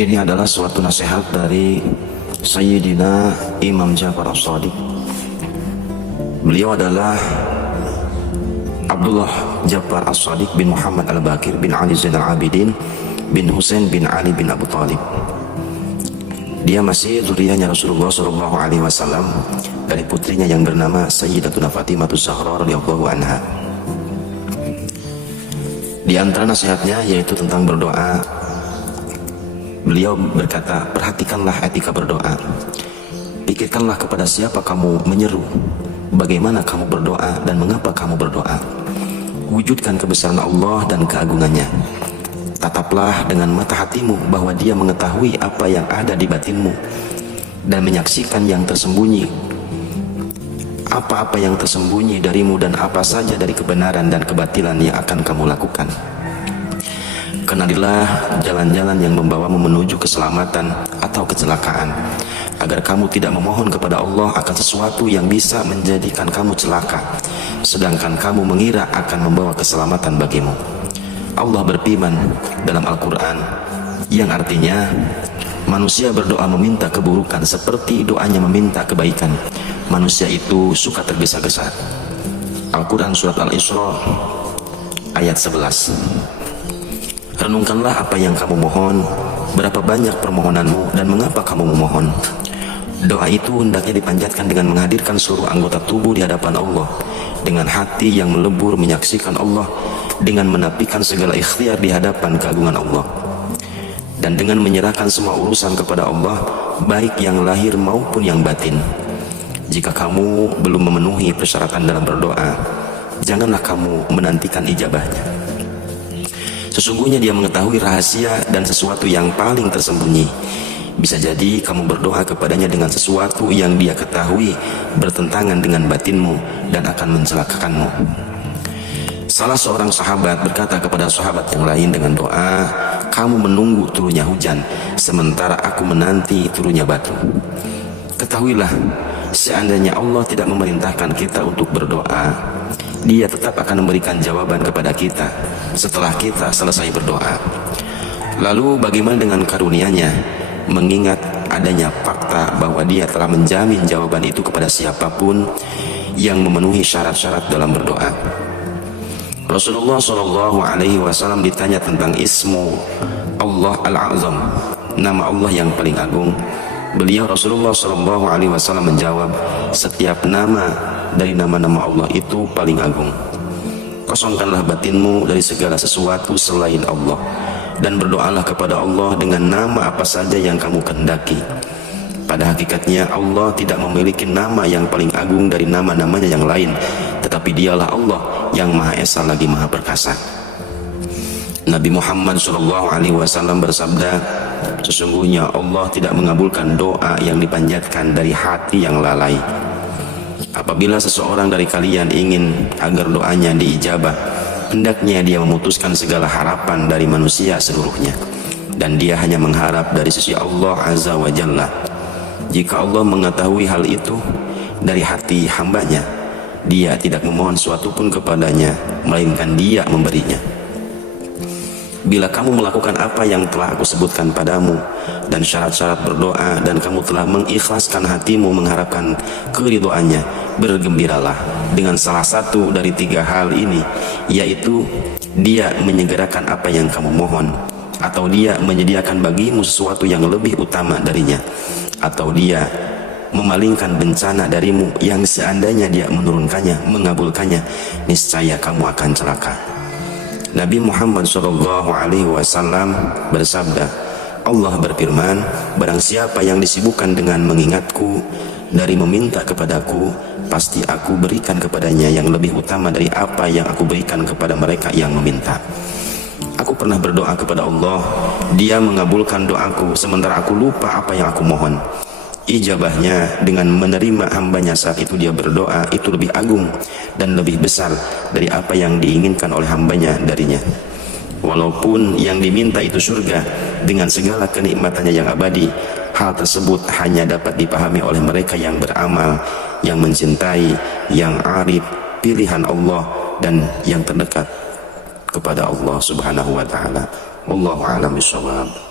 Ini adalah suatu nasihat dari Sayyidina Imam Ja'far As-Shadiq. Beliau adalah Abdullah Ja'far As-Shadiq bin Muhammad Al-Baqir bin Ali Zainal Abidin bin Husain bin Ali bin Abu Talib. Dia masih zuriyahnya Rasulullah SAW dari putrinya yang bernama Sayyidatuna Fatimah Az-Zahra radhiyallahu anha. Di antara nasihatnya yaitu tentang berdoa. Beliau berkata, perhatikanlah etika berdoa. Pikirkanlah kepada siapa kamu menyeru, bagaimana kamu berdoa dan mengapa kamu berdoa. Wujudkan kebesaran Allah dan keagungannya. Tataplah dengan mata hatimu bahwa Dia mengetahui apa yang ada di batinmu dan menyaksikan yang tersembunyi. Apa-apa yang tersembunyi darimu dan apa saja dari kebenaran dan kebatilan yang akan kamu lakukan. Kenalilah jalan-jalan yang membawamu menuju keselamatan atau kecelakaan, agar kamu tidak memohon kepada Allah akan sesuatu yang bisa menjadikan kamu celaka, sedangkan kamu mengira akan membawa keselamatan bagimu. Allah berfirman dalam Al-Quran, yang artinya, manusia berdoa meminta keburukan seperti doanya meminta kebaikan. Manusia itu suka tergesa-gesa. Al-Quran Surat Al-Isra ayat 11. Renungkanlah apa yang kamu mohon, berapa banyak permohonanmu dan mengapa kamu memohon. Doa itu hendaknya dipanjatkan dengan menghadirkan seluruh anggota tubuh di hadapan Allah, dengan hati yang melebur menyaksikan Allah, dengan menapikan segala ikhtiar di hadapan keagungan Allah, dan dengan menyerahkan semua urusan kepada Allah, baik yang lahir maupun yang batin. Jika kamu belum memenuhi persyaratan dalam berdoa, janganlah kamu menantikan ijabahnya. Sesungguhnya Dia mengetahui rahasia dan sesuatu yang paling tersembunyi. Bisa jadi kamu berdoa kepadanya dengan sesuatu yang Dia ketahui bertentangan dengan batinmu dan akan mencelakakanmu. Salah seorang sahabat berkata kepada sahabat yang lain dengan doa, kamu menunggu turunnya hujan, sementara aku menanti turunnya batu. Ketahuilah, seandainya Allah tidak memerintahkan kita untuk berdoa, Dia tetap akan memberikan jawaban kepada kita setelah kita selesai berdoa. Lalu bagaimana dengan karunia-Nya, mengingat adanya fakta bahwa Dia telah menjamin jawaban itu kepada siapapun yang memenuhi syarat-syarat dalam berdoa. Rasulullah SAW ditanya tentang ismu Allah Al-A'zam, nama Allah yang paling agung. Beliau Rasulullah SAW menjawab, setiap nama dari nama-nama Allah itu paling agung. Kosongkanlah batinmu dari segala sesuatu selain Allah, dan berdoalah kepada Allah dengan nama apa saja yang kamu kehendaki. Pada hakikatnya Allah tidak memiliki nama yang paling agung dari nama-namanya yang lain, tetapi Dialah Allah yang Maha Esa lagi Maha Perkasa. Nabi Muhammad SAW bersabda, sesungguhnya Allah tidak mengabulkan doa yang dipanjatkan dari hati yang lalai. Apabila seseorang dari kalian ingin agar doanya diijabah, hendaknya dia memutuskan segala harapan dari manusia seluruhnya, dan dia hanya mengharap dari sisi Allah Azza wa Jalla. Jika Allah mengetahui hal itu dari hati hambanya, Dia tidak memohon suatu pun kepadanya, melainkan Dia memberinya. Bila kamu melakukan apa yang telah aku sebutkan padamu dan syarat-syarat berdoa, dan kamu telah mengikhlaskan hatimu mengharapkan keridhoannya, bergembiralah dengan salah satu dari tiga hal ini, yaitu Dia menyegerakan apa yang kamu mohon, atau Dia menyediakan bagimu sesuatu yang lebih utama darinya, atau Dia memalingkan bencana darimu yang seandainya Dia menurunkannya, mengabulkannya, niscaya kamu akan celaka. Nabi Muhammad SAW bersabda, Allah berfirman, barang siapa yang disibukkan dengan mengingatku dari meminta kepadaku, pasti aku berikan kepadanya yang lebih utama dari apa yang aku berikan kepada mereka yang meminta. Aku pernah berdoa kepada Allah, Dia mengabulkan doaku sementara aku lupa apa yang aku mohon. Ijabahnya dengan menerima hambanya saat itu dia berdoa itu lebih agung dan lebih besar dari apa yang diinginkan oleh hambanya darinya. Walaupun yang diminta itu surga dengan segala kenikmatannya yang abadi, hal tersebut hanya dapat dipahami oleh mereka yang beramal, yang mencintai, yang arif, pilihan Allah, dan yang terdekat kepada Allah Subhanahu wa Ta'ala. Wallahu a'lam bishawab.